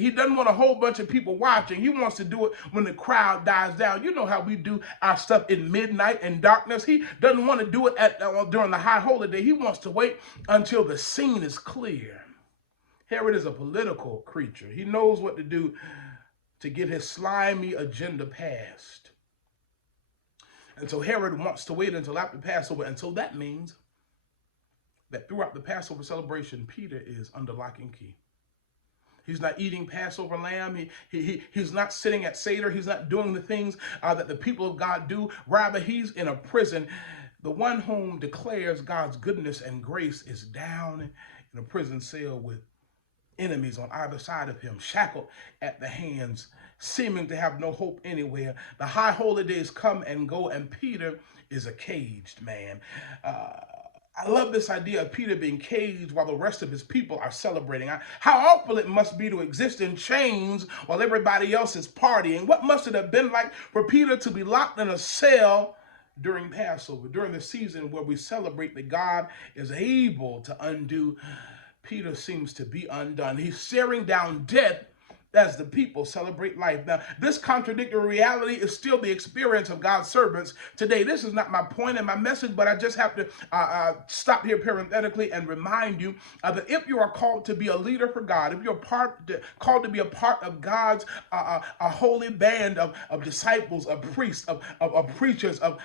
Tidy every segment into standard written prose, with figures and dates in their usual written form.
He doesn't want a whole bunch of people watching. He wants to do it when the crowd dies down. You know how we do our stuff in midnight and darkness. He doesn't want to do it during the high holy day. He wants to wait until the scene is clear. Herod is a political creature. He knows what to do to get his slimy agenda passed. And so Herod wants to wait until after Passover. And so that means that throughout the Passover celebration, Peter is under lock and key. He's not eating Passover lamb. He's not sitting at Seder. He's not doing the things that the people of God do. Rather, he's in a prison. The one whom declares God's goodness and grace is down in a prison cell with enemies on either side of him, shackled at the hands, seeming to have no hope anywhere. The high holy days come and go, and Peter is a caged man. I love this idea of Peter being caged while the rest of his people are celebrating. How awful it must be to exist in chains while everybody else is partying. What must it have been like for Peter to be locked in a cell during Passover, during the season where we celebrate that God is able to undo? Peter seems to be undone. He's staring down death as the people celebrate life. Now, this contradictory reality is still the experience of God's servants today. This is not my point in my message, but I just have to stop here parenthetically and remind you that if you are called to be a leader for God, if you're called to be a part of God's a holy band of disciples, of priests, of preachers, of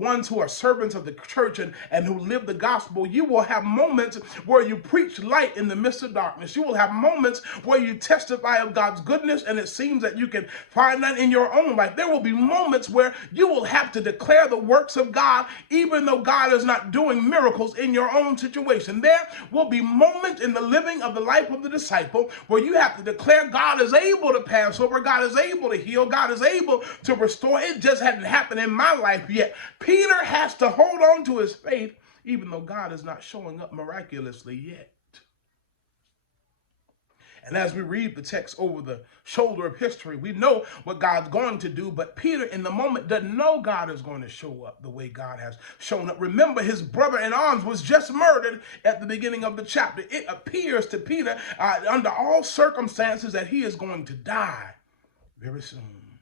ones who are servants of the church and who live the gospel, you will have moments where you preach light in the midst of darkness. You will have moments where you testify of God's goodness, and it seems that you can find that in your own life. There will be moments where you will have to declare the works of God, even though God is not doing miracles in your own situation. There will be moments in the living of the life of the disciple where you have to declare God is able to pass over, God is able to heal, God is able to restore. It just hadn't happened in my life yet. Peter has to hold on to his faith, even though God is not showing up miraculously yet. And as we read the text over the shoulder of history, we know what God's going to do, but Peter in the moment doesn't know God is going to show up the way God has shown up. Remember, his brother in arms was just murdered at the beginning of the chapter. It appears to Peter, under all circumstances, that he is going to die very soon.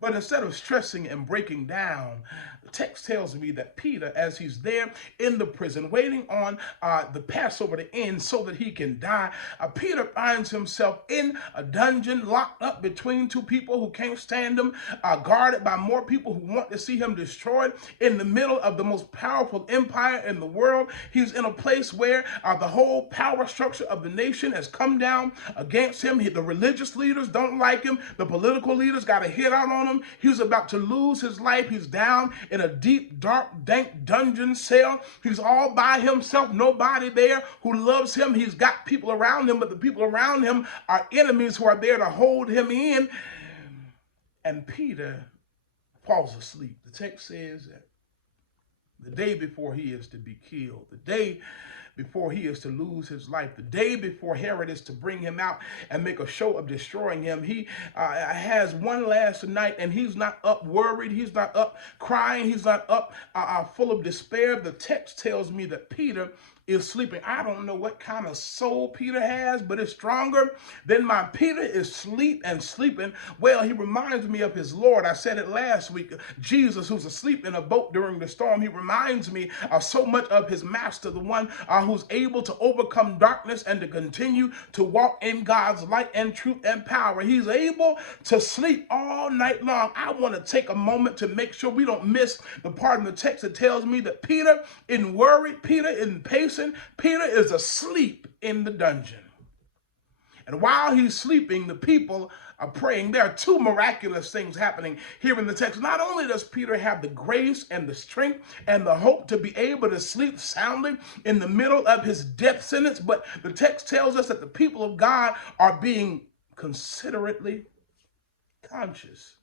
But instead of stressing and breaking down, the text tells me that Peter, as he's there in the prison, waiting on the Passover to end so that he can die, Peter finds himself in a dungeon, locked up between two people who can't stand him, guarded by more people who want to see him destroyed, in the middle of the most powerful empire in the world. He's in a place where the whole power structure of the nation has come down against him. The religious leaders don't like him. The political leaders got a hit out on him. He's about to lose his life. He's down in a deep, dark, dank dungeon cell. He's all by himself, nobody there who loves him. He's got people around him, but the people around him are enemies who are there to hold him in. And Peter falls asleep. The text says that the day before he is to be killed, the day before he is to lose his life, the day before Herod is to bring him out and make a show of destroying him, he has one last night, and he's not up worried, he's not up crying, he's not up full of despair. The text tells me that Peter is sleeping. I don't know what kind of soul Peter has, but it's stronger than mine. Peter is asleep and sleeping. Well, he reminds me of his Lord. I said it last week. Jesus, who's asleep in a boat during the storm. He reminds me so much of his master, the one who's able to overcome darkness and to continue to walk in God's light and truth and power. He's able to sleep all night long. I want to take a moment to make sure we don't miss the part in the text that tells me that Peter isn't worried, Peter isn't pacing, Peter is asleep in the dungeon. And while he's sleeping, the people are praying. There are two miraculous things happening here in the text. Not only does Peter have the grace and the strength and the hope to be able to sleep soundly in the middle of his death sentence, but the text tells us that the people of God are being considerately conscious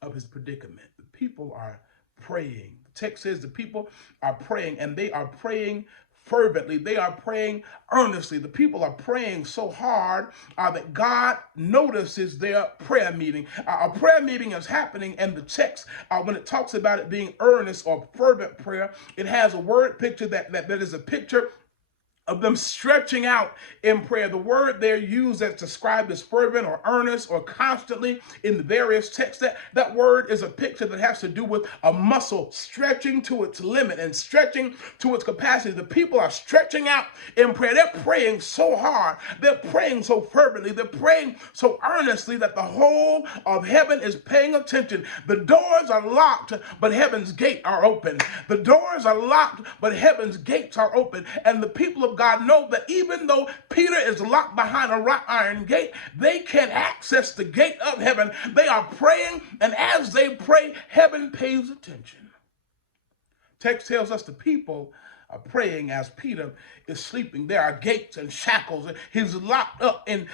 of his predicament. The people are praying. The text says the people are praying, and they are praying fervently. They are praying earnestly. The people are praying so hard that God notices their prayer meeting. A prayer meeting is happening, and the text, when it talks about it being earnest or fervent prayer, it has a word picture that is a picture of them stretching out in prayer. The word they're used as described as fervent or earnest or constantly in the various texts. That word is a picture that has to do with a muscle stretching to its limit and stretching to its capacity. The people are stretching out in prayer. They're praying so hard. They're praying so fervently. They're praying so earnestly that the whole of heaven is paying attention. The doors are locked, but heaven's gate are open. The doors are locked, but heaven's gates are open. And the people of God know that even though Peter is locked behind a wrought iron gate, they can't access the gate of heaven. They are praying, and as they pray, heaven pays attention. Text tells us the people are praying as Peter is sleeping. There are gates and shackles. He's locked up, and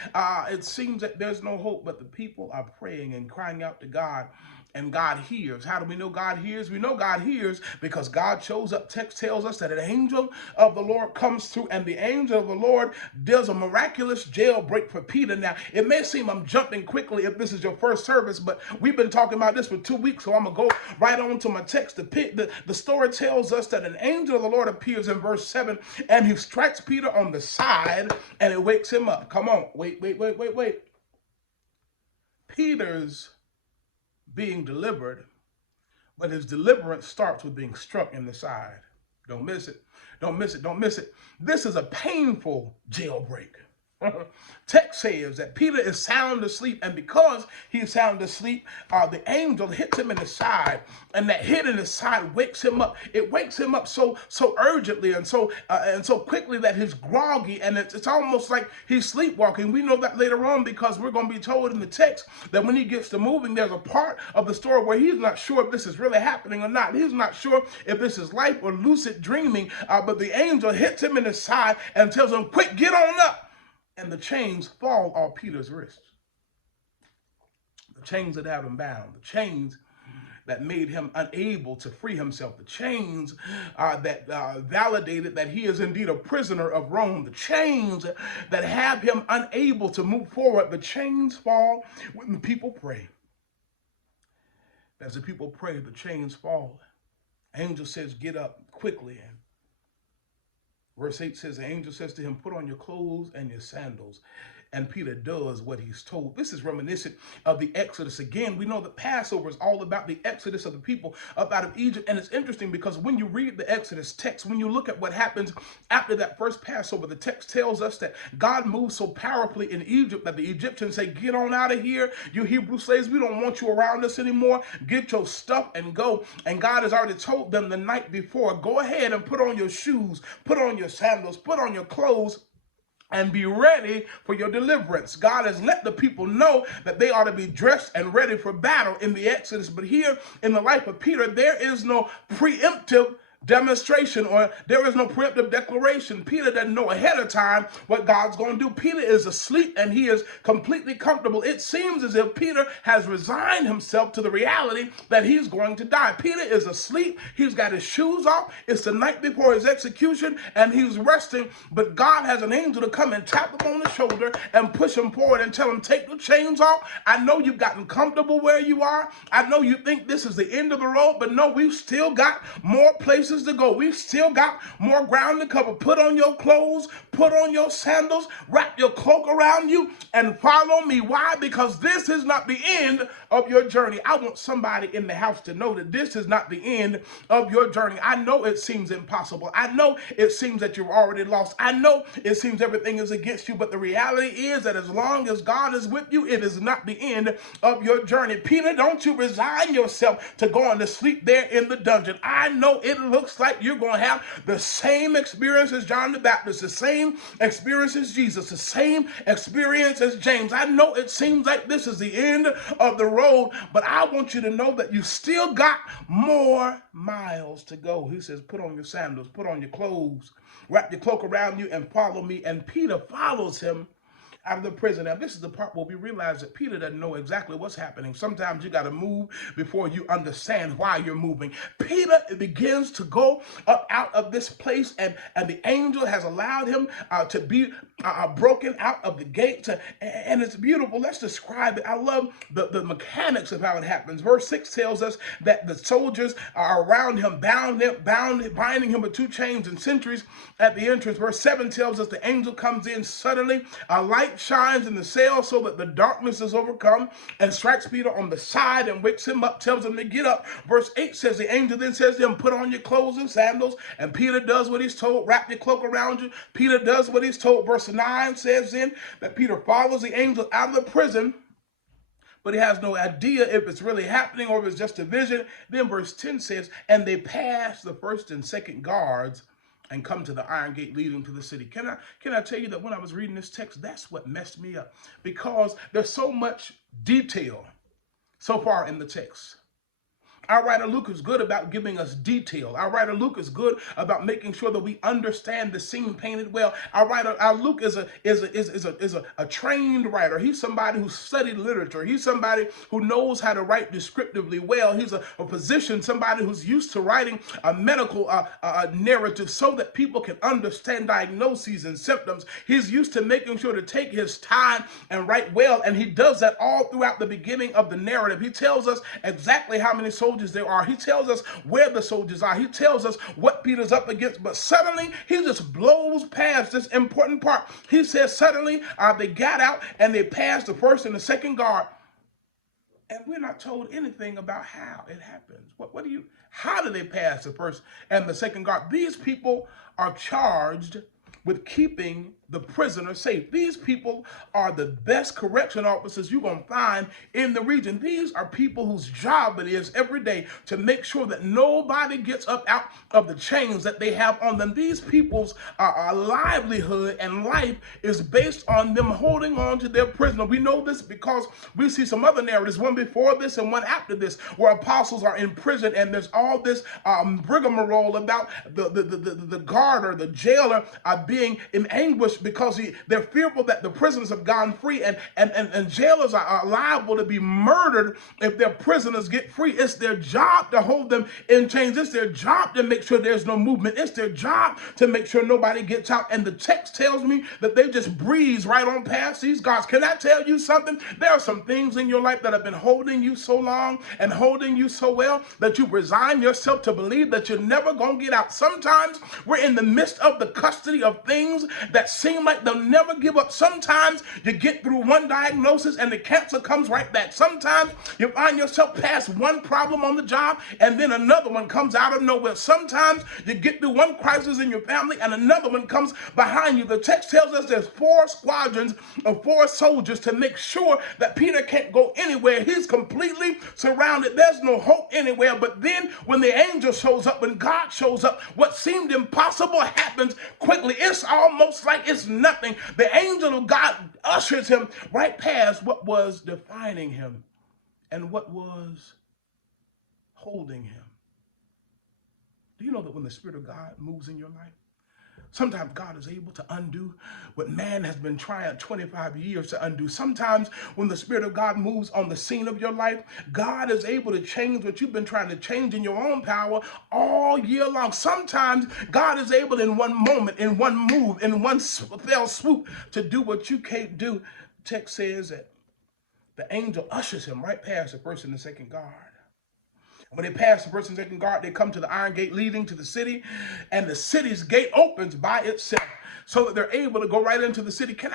it seems that there's no hope, but the people are praying and crying out to God. And God hears. How do we know God hears? We know God hears because God shows up. Text tells us that an angel of the Lord comes through, and the angel of the Lord does a miraculous jailbreak for Peter. Now, it may seem I'm jumping quickly if this is your first service, but we've been talking about this for 2 weeks, so I'm going to go right on to my text. The story tells us that an angel of the Lord appears in verse 7, and he strikes Peter on the side, and it wakes him up. Come on. Wait. Peter's being delivered, but his deliverance starts with being struck in the side. Don't miss it. Don't miss it. Don't miss it. This is a painful jailbreak. Text says that Peter is sound asleep, and because he's sound asleep, the angel hits him in the side, and that hit in the side wakes him up. It wakes him up so urgently and so quickly that he's groggy, and it's almost like he's sleepwalking. We know that later on because we're going to be told in the text that when he gets to moving, there's a part of the story where he's not sure if this is really happening or not. He's not sure if this is life or lucid dreaming, but the angel hits him in the side and tells him, "Quick, get on up." And the chains fall off Peter's wrists. The chains that have him bound, the chains that made him unable to free himself, the chains that validated that he is indeed a prisoner of Rome, the chains that have him unable to move forward. The chains fall when the people pray. As the people pray, the chains fall. Angel says, "Get up quickly." And verse 8 says, the angel says to him, "Put on your clothes and your sandals." And Peter does what he's told. This is reminiscent of the Exodus. Again, we know that Passover is all about the Exodus of the people up out of Egypt. And it's interesting because when you read the Exodus text, when you look at what happens after that first Passover, the text tells us that God moves so powerfully in Egypt that the Egyptians say, "Get on out of here. You Hebrew slaves, we don't want you around us anymore. Get your stuff and go." And God has already told them the night before, "Go ahead and put on your shoes, put on your sandals, put on your clothes, and be ready for your deliverance." God has let the people know that they ought to be dressed and ready for battle in the Exodus. But here in the life of Peter, there is no preemptive demonstration, or there is no preemptive declaration. Peter doesn't know ahead of time what God's going to do. Peter is asleep and he is completely comfortable. It seems as if Peter has resigned himself to the reality that he's going to die. Peter is asleep. He's got his shoes off. It's the night before his execution and he's resting, but God has an angel to come and tap him on the shoulder and push him forward and tell him, "Take the chains off. I know you've gotten comfortable where you are. I know you think this is the end of the road, but no, we've still got more places to go. We've still got more ground to cover. Put on your clothes, put on your sandals, wrap your cloak around you, and follow me." Why? Because this is not the end of your journey. I want somebody in the house to know that this is not the end of your journey. I know it seems impossible. I know it seems that you're already lost. I know it seems everything is against you, but the reality is that as long as God is with you, it is not the end of your journey. Peter, don't you resign yourself to going to sleep there in the dungeon. I know it looks like you're going to have the same experience as John the Baptist, the same experience as Jesus, the same experience as James. I know it seems like this is the end of the road, but I want you to know that you still got more miles to go. He says, "Put on your sandals, put on your clothes, wrap your cloak around you, and follow me." And Peter follows him out of the prison. Now, this is the part where we realize that Peter doesn't know exactly what's happening. Sometimes you got to move before you understand why you're moving. Peter begins to go up out of this place, and the angel has allowed him to be broken out of the gates, and it's beautiful. Let's describe it. I love the mechanics of how it happens. Verse 6 tells us that the soldiers are around him, binding him with two chains and sentries at the entrance. Verse 7 tells us the angel comes in suddenly. A light shines in the cell so that the darkness is overcome, and strikes Peter on the side and wakes him up, tells him to get up. Verse 8 says the angel then says to him, put on your clothes and sandals. And Peter does what he's told. Wrap your cloak around you. Peter does what he's told. Verse 9 says then that Peter follows the angel out of the prison, but he has no idea if it's really happening or if it's just a vision. Then verse 10 says, and they pass the first and second guards and come to the iron gate leading to the city. Can I tell you that when I was reading this text, that's what messed me up, because there's so much detail so far in the text. Our writer Luke is good about giving us detail. Our writer Luke is good about making sure that we understand the scene painted well. Our Luke is a trained writer. He's somebody who studied literature. He's somebody who knows how to write descriptively well. He's a physician, somebody who's used to writing a medical narrative so that people can understand diagnoses and symptoms. He's used to making sure to take his time and write well, and he does that all throughout the beginning of the narrative. He tells us exactly how many soldiers there are. He tells us where the soldiers are. He tells us what Peter's up against. But suddenly, he just blows past this important part. He says suddenly they got out and they passed the first and the second guard. And we're not told anything about how it happens. How do they pass the first and the second guard? These people are charged with keeping the prisoner safe. These people are the best correction officers you're going to find in the region. These are people whose job it is every day to make sure that nobody gets up out of the chains that they have on them. These people's livelihood and life is based on them holding on to their prisoner. We know this because we see some other narratives, one before this and one after this, where apostles are in prison, and there's all this rigmarole about the guard or the jailer being in anguish because they're fearful that the prisoners have gone free, and jailers are liable to be murdered if their prisoners get free. It's their job to hold them in chains. It's their job to make sure there's no movement. It's their job to make sure nobody gets out. And the text tells me that they just breeze right on past these guards. Can I tell you something? There are some things in your life that have been holding you so long and holding you so well that you resign yourself to believe that you're never going to get out. Sometimes we're in the midst of the custody of things that seem like they'll never give up. Sometimes you get through one diagnosis and the cancer comes right back. Sometimes you find yourself past one problem on the job and then another one comes out of nowhere. Sometimes you get through one crisis in your family and another one comes behind you. The text tells us there's 4 squadrons of 4 soldiers to make sure that Peter can't go anywhere. He's completely surrounded. There's no hope anywhere. But then when the angel shows up, when God shows up, what seemed impossible happens quickly. It's almost like it's nothing. The angel of God ushers him right past what was defining him and what was holding him. Do you know that when the Spirit of God moves in your life, sometimes God is able to undo what man has been trying 25 years to undo. Sometimes when the Spirit of God moves on the scene of your life, God is able to change what you've been trying to change in your own power all year long. Sometimes God is able in one moment, in one move, in one fell swoop to do what you can't do. The text says that the angel ushers him right past the first and the second guard. When they pass the first and second guard, they come to the iron gate leading to the city, and the city's gate opens by itself so that they're able to go right into the city. Can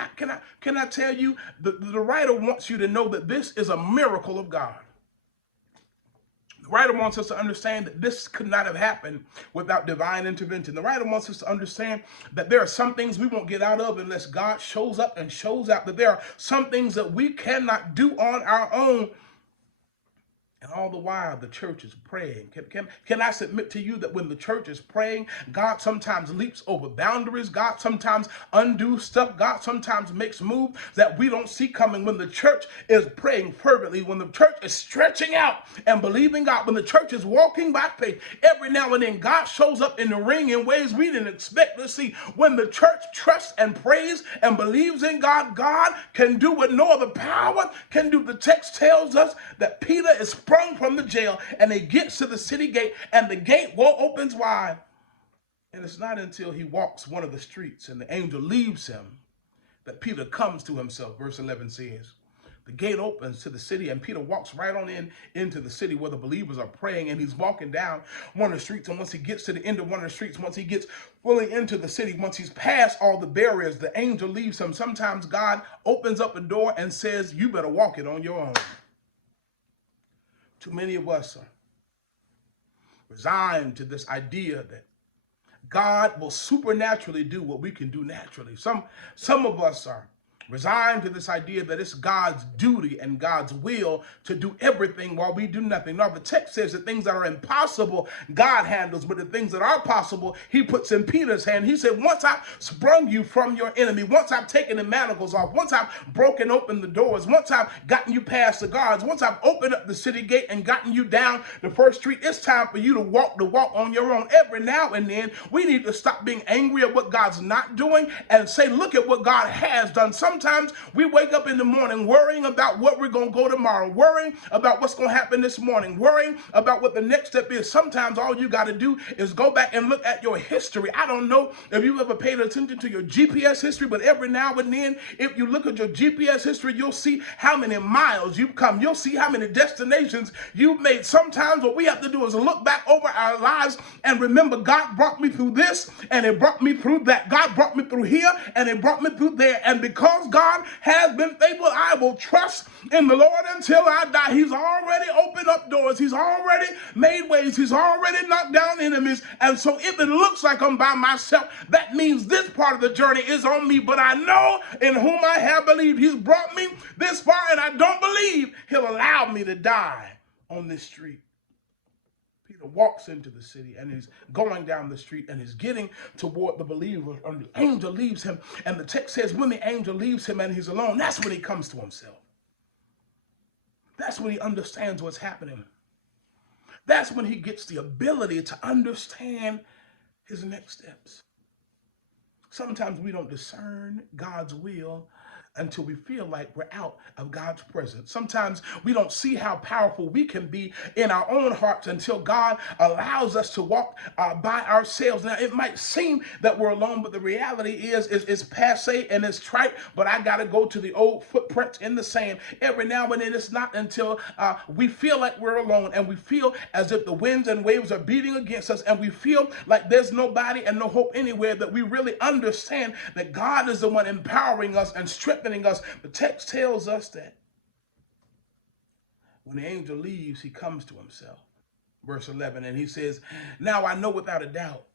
I tell you, the writer wants you to know that this is a miracle of God. The writer wants us to understand that this could not have happened without divine intervention. The writer wants us to understand that there are some things we won't get out of unless God shows up and shows out, that there are some things that we cannot do on our own And all the while, the church is praying. Can I submit to you that when the church is praying, God sometimes leaps over boundaries. God sometimes undoes stuff. God sometimes makes moves that we don't see coming. When the church is praying fervently, when the church is stretching out and believing God, when the church is walking by faith, every now and then God shows up in the ring in ways we didn't expect to see. When the church trusts and prays and believes in God, God can do what no other power can do. The text tells us that Peter is sprung from the jail and he gets to the city gate and the gate opens wide. And it's not until he walks one of the streets and the angel leaves him that Peter comes to himself. Verse 11 says, the gate opens to the city and Peter walks right on into the city where the believers are praying, and he's walking down one of the streets. And once he gets to the end of one of the streets, once he gets fully into the city, once he's past all the barriers, the angel leaves him. Sometimes God opens up a door and says, you better walk it on your own. Too many of us are resigned to this idea that God will supernaturally do what we can do naturally. Some of us are resigned to this idea that it's God's duty and God's will to do everything while we do nothing. Now, the text says that things that are impossible, God handles, but the things that are possible, he puts in Peter's hand. He said, once I've sprung you from your enemy, once I've taken the manacles off, once I've broken open the doors, once I've gotten you past the guards, once I've opened up the city gate and gotten you down the first street, it's time for you to walk the walk on your own. Every now and then, we need to stop being angry at what God's not doing and say, look at what God has done. Sometimes we wake up in the morning worrying about what we're going to go tomorrow, worrying about what's going to happen this morning, worrying about what the next step is. Sometimes all you got to do is go back and look at your history. I don't know if you've ever paid attention to your GPS history, but every now and then, if you look at your GPS history, you'll see how many miles you've come. You'll see how many destinations you've made. Sometimes what we have to do is look back over our lives and remember, God brought me through this and it brought me through that. God brought me through here and it brought me through there. And because God has been faithful, I will trust in the Lord until I die. He's already opened up doors. He's already made ways. He's already knocked down enemies. And so if it looks like I'm by myself, that means this part of the journey is on me. But I know in whom I have believed. He's brought me this far, and I don't believe he'll allow me to die on this street. Peter walks into the city and he's going down the street and he's getting toward the believer, and the angel leaves him. And the text says when the angel leaves him and he's alone, that's when he comes to himself. That's when he understands what's happening. That's when he gets the ability to understand his next steps. Sometimes we don't discern God's will until we feel like we're out of God's presence. Sometimes we don't see how powerful we can be in our own hearts until God allows us to walk by ourselves. Now, it might seem that we're alone, but the reality is it's passe and it's trite, but I got to go to the old footprints in the sand. Every now and then, it's not until we feel like we're alone and we feel as if the winds and waves are beating against us and we feel like there's nobody and no hope anywhere that we really understand that God is the one empowering us and strengthening us. The text tells us that when the angel leaves, he comes to himself. Verse 11, and he says, now I know without a doubt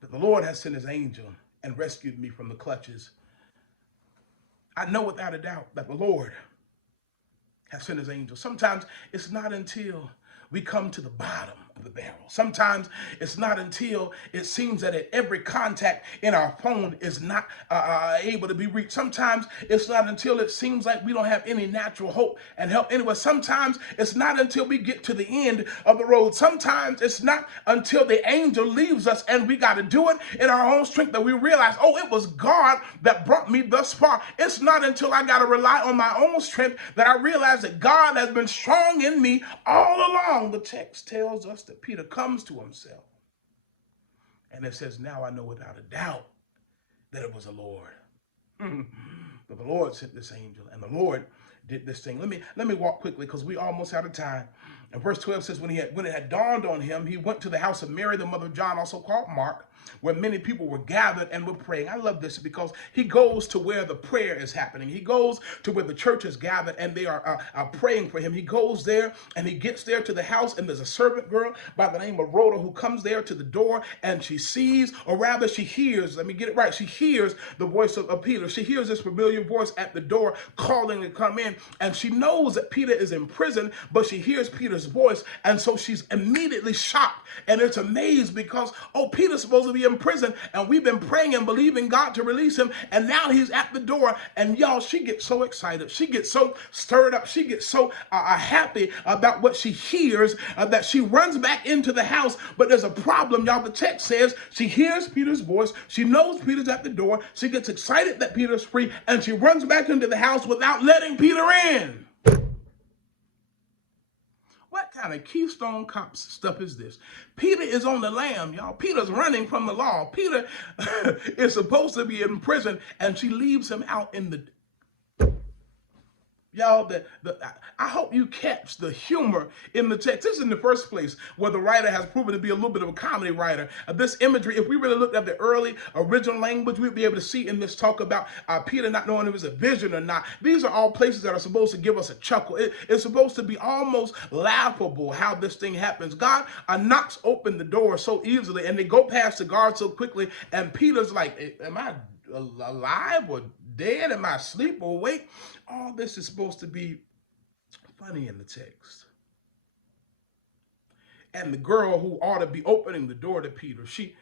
that the Lord has sent his angel and rescued me from the clutches. I know without a doubt that the Lord has sent his angel. Sometimes it's not until we come to the bottom of the barrel. Sometimes it's not until it seems that at every contact in our phone is not able to be reached. Sometimes it's not until it seems like we don't have any natural hope and help anywhere. Sometimes it's not until we get to the end of the road. Sometimes it's not until the angel leaves us and we got to do it in our own strength that we realize, oh, it was God that brought me thus far. It's not until I got to rely on my own strength that I realize that God has been strong in me all along. The text tells us that Peter comes to himself and it says, now I know without a doubt that it was the Lord. But the Lord sent this angel and the Lord did this thing. Let me walk quickly because we almost out of time. And verse 12 says, when it had dawned on him, he went to the house of Mary, the mother of John, also called Mark, where many people were gathered and were praying. I love this because he goes to where the prayer is happening. He goes to where the church is gathered and they are praying for him. He goes there and he gets there to the house, and there's a servant girl by the name of Rhoda who comes there to the door, and she sees, or rather she hears, let me get it right, she hears the voice of Peter. She hears this familiar voice at the door calling to come in, and she knows that Peter is in prison, but she hears Peter's voice, and so she's immediately shocked, and it's amazed because, oh, Peter's supposed to be in prison, and we've been praying and believing God to release him, and now he's at the door. And y'all, she gets so excited, she gets so stirred up, she gets so happy about what she hears that she runs back into the house. But there's a problem, y'all. The text says she hears Peter's voice, she knows Peter's at the door, she gets excited that Peter's free, and she runs back into the house without letting Peter in. What kind of Keystone Cops stuff is this? Peter is on the lam, y'all. Peter's running from the law. Peter is supposed to be in prison, and she leaves him out in the... Y'all, I hope you catch the humor in the text. This is in the first place where the writer has proven to be a little bit of a comedy writer. This imagery, if we really looked at the early original language, we'd be able to see in this talk about Peter not knowing if it was a vision or not. These are all places that are supposed to give us a chuckle. It's supposed to be almost laughable how this thing happens. God knocks open the door so easily, and they go past the guard so quickly, and Peter's like, am I alive or dead? Am I asleep or awake? All this is supposed to be funny in the text. And the girl who ought to be opening the door to Peter, she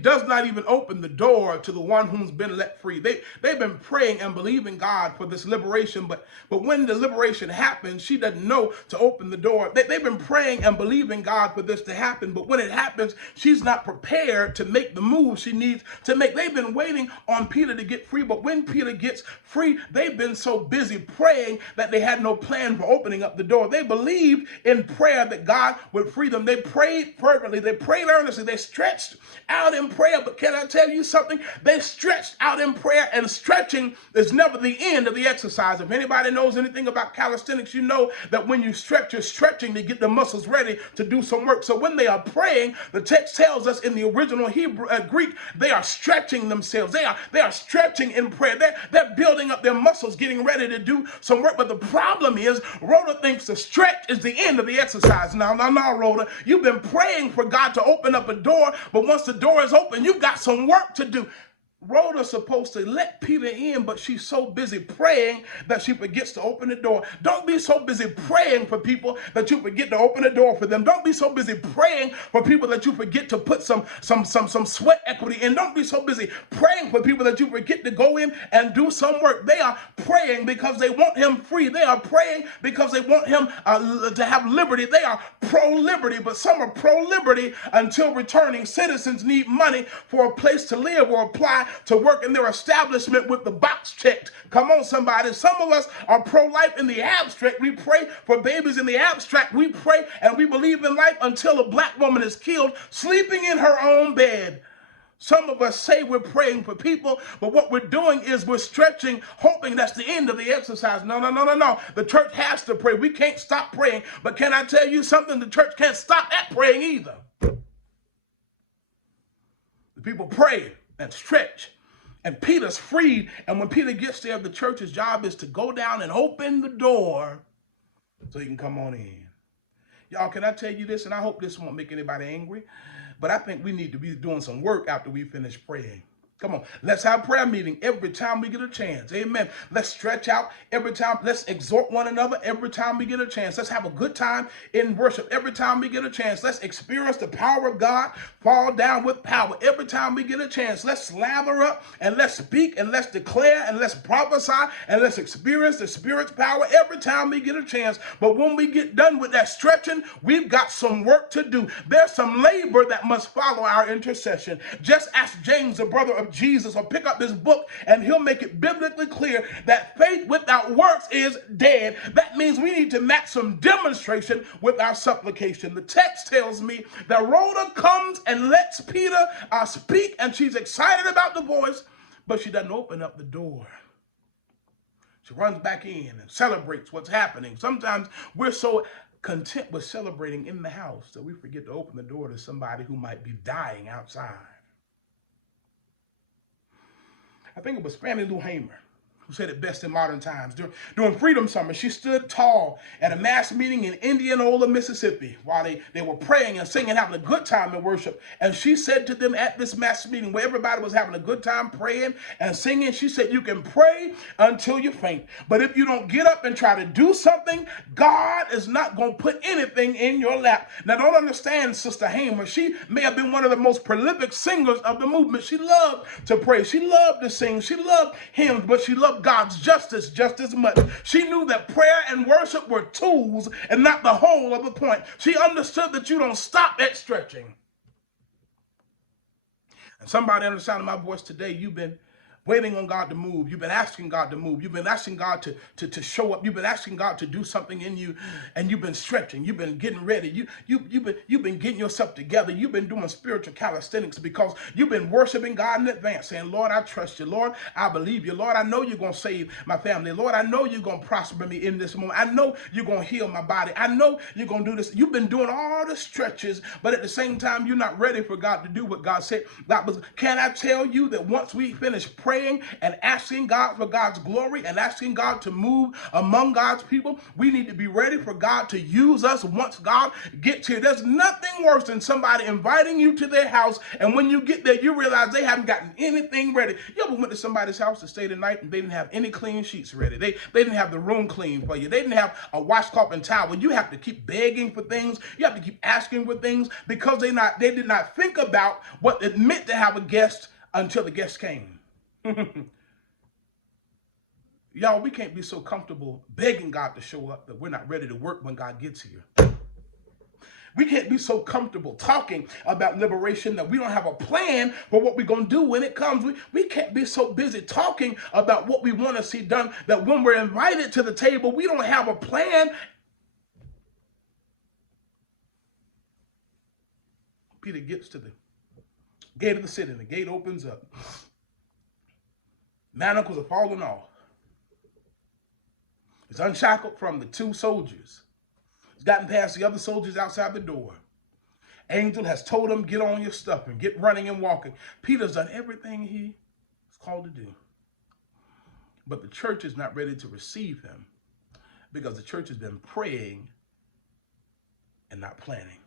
does not even open the door to the one who's been let free. They've been praying and believing God for this liberation, but when the liberation happens, she doesn't know to open the door. They've been praying and believing God for this to happen, but when it happens, she's not prepared to make the move she needs to make. They've been waiting on Peter to get free, but when Peter gets free, they've been so busy praying that they had no plan for opening up the door. They believed in prayer that God would free them. They prayed fervently. They prayed earnestly. They stretched out in prayer, but can I tell you something? They stretched out in prayer, and stretching is never the end of the exercise. If anybody knows anything about calisthenics, you know that when you stretch, you're stretching to get the muscles ready to do some work. So when they are praying, the text tells us in the original Hebrew, Greek, they are stretching themselves. They are stretching in prayer. They're building up their muscles, getting ready to do some work. But the problem is, Rhoda thinks the stretch is the end of the exercise. Now, Rhoda, you've been praying for God to open up a door, but once the door is open, you've got some work to do. Rhoda's supposed to let Peter in, but she's so busy praying that she forgets to open the door. Don't be so busy praying for people that you forget to open the door for them. Don't be so busy praying for people that you forget to put some sweat equity in. Don't be so busy praying for people that you forget to go in and do some work. They are praying because they want him free. They are praying because they want him to have liberty. They are pro-liberty, but some are pro-liberty until returning citizens need money for a place to live or apply to work in their establishment with the box checked. Come on, somebody. Some of us are pro-life in the abstract. We pray for babies in the abstract. We pray and we believe in life until a black woman is killed sleeping in her own bed. Some of us say we're praying for people, but what we're doing is we're stretching, hoping that's the end of the exercise. No. The church has to pray. We can't stop praying. But can I tell you something? The church can't stop at praying either. The people pray and stretch, and Peter's freed. And when Peter gets there, the church's job is to go down and open the door so he can come on in. Y'all, can I tell you this? And I hope this won't make anybody angry, but I think we need to be doing some work after we finish praying. Come on, let's have prayer meeting every time we get a chance. Amen. Let's stretch out every time. Let's exhort one another every time we get a chance. Let's have a good time in worship every time we get a chance. Let's experience the power of God fall down with power every time we get a chance. Let's lather up and let's speak and let's declare and let's prophesy and let's experience the Spirit's power every time we get a chance. But when we get done with that stretching, we've got some work to do. There's some labor that must follow our intercession. Just ask James, the brother of Jesus, or pick up this book and he'll make it biblically clear that faith without works is dead. That means we need to match some demonstration with our supplication. The text tells me that Rhoda comes and lets Peter speak, and she's excited about the voice, but she doesn't open up the door. She runs back in and celebrates what's happening. Sometimes we're so content with celebrating in the house that we forget to open the door to somebody who might be dying outside. I think it was Fannie Lou Hamer who said it best in modern times. During Freedom Summer, she stood tall at a mass meeting in Indianola, Mississippi, while they were praying and singing, having a good time in worship. And she said to them at this mass meeting where everybody was having a good time praying and singing, she said, you can pray until you faint. But if you don't get up and try to do something, God is not going to put anything in your lap. Now, don't understand Sister Hamer. She may have been one of the most prolific singers of the movement. She loved to pray. She loved to sing. She loved hymns, but she loved God's justice just as much. She knew that prayer and worship were tools and not the whole of the point. She understood that you don't stop at stretching. And somebody on the sound of my voice today, you've been waiting on God to move. You've been asking God to move. You've been asking God to show up. You've been asking God to do something in you, and you've been stretching. You've been getting ready. You've been getting yourself together. You've been doing spiritual calisthenics because you've been worshiping God in advance, saying, Lord, I trust you. Lord, I believe you. Lord, I know you're going to save my family. Lord, I know you're going to prosper me in this moment. I know you're going to heal my body. I know you're going to do this. You've been doing all the stretches, but at the same time, you're not ready for God to do what God said. Can I tell you that once we finish praying and asking God for God's glory and asking God to move among God's people, we need to be ready for God to use us once God gets here. There's nothing worse than somebody inviting you to their house, and when you get there, you realize they haven't gotten anything ready. You ever went to somebody's house to stay the night and they didn't have any clean sheets ready? They didn't have the room clean for you. They didn't have a washcloth and towel. You have to keep begging for things. You have to keep asking for things because they did not think about what it meant to have a guest until the guest came. Y'all, we can't be so comfortable begging God to show up that we're not ready to work when God gets here. We can't be so comfortable talking about liberation that we don't have a plan for what we're going to do when it comes. We can't be so busy talking about what we want to see done that when we're invited to the table, we don't have a plan. Peter gets to the gate of the city, and the gate opens up. Manacles are falling off. He's unshackled from the two soldiers. He's gotten past the other soldiers outside the door. Angel has told him, get on your stuff and get running and walking. Peter's done everything he was called to do. But the church is not ready to receive him because the church has been praying and not planning.